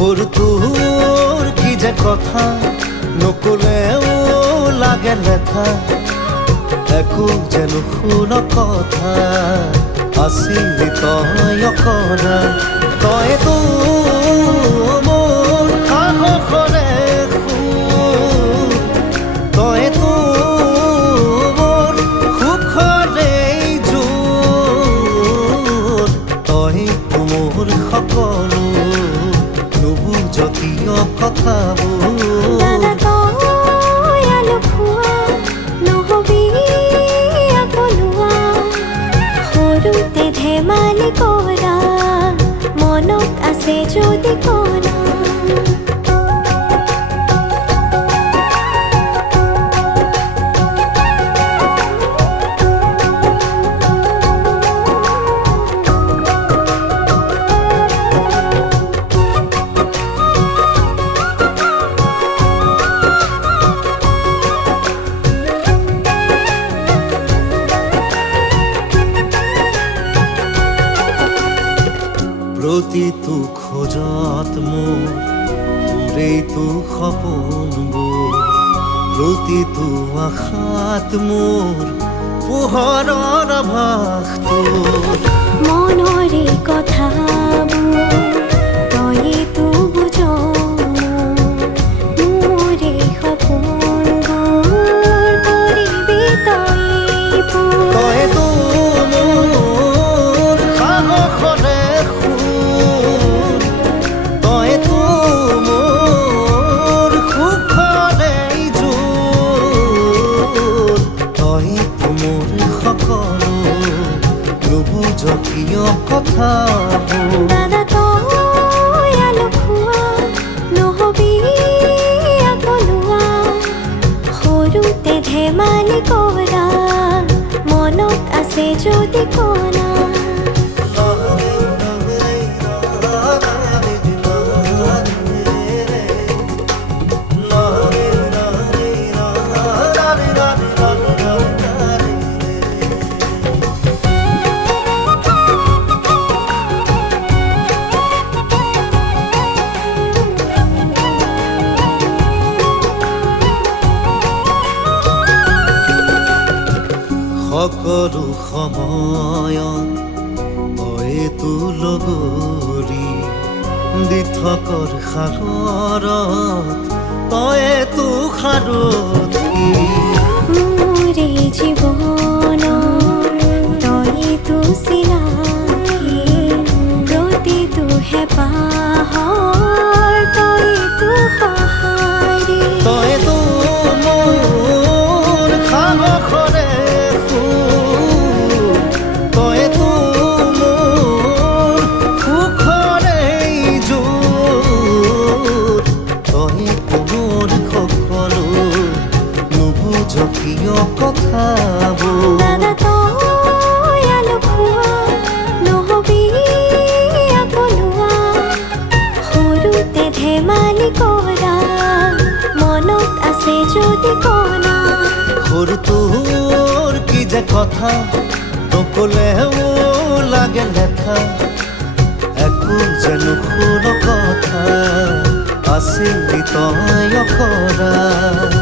সৰু তোৰ কি যে কথা নকলেও লাগে লেখা একো যে নুশুন কথা আছিলি তই অকৰা তইতো মোৰ সাহসৰে সুৰ তইতো মোৰ সুখৰে জোৰ তই মোৰ সকলো নুবুজ কিয় কথাবোৰ ধেমালি কৰা মনত আছে যদি কোনা প্ৰতিটো খোজত মোৰ তোৰেইটো সপোনবোৰ প্ৰতিটো আশাত মোৰ পোহৰৰ আভাস তোৰ মনৰে কথাবোৰ তইতো বুজ মোৰে সপোনবোৰ কৰিবি তইতো মোৰ সাহসৰে কিয় কথাবোৰ দাদা তই আলসুৱা নহবি আকলুৱা সৰুতে ধেমালি কৰা মনত আছে যদি কোনা সকলো সময়ত তইতো লগৰী দিঠকৰ সাগৰত তইতো সাৰথী মোৰে জীৱনৰ তইতো চিনাকি প্ৰতিটো হেঁপাহৰ তইতো সঁহাৰি তইতো মোৰ সাহসৰে কিয় কথাবোৰ দাদা তই আলসুৱা নহবি আকলুৱা সৰুতে ধেমালি কৰা মনত আছে যদি কোনা সৰু তোৰ কি যে কথা নকলেও লাগে লেখা একো যে নুশুন কথা আছিলি তই অকৰা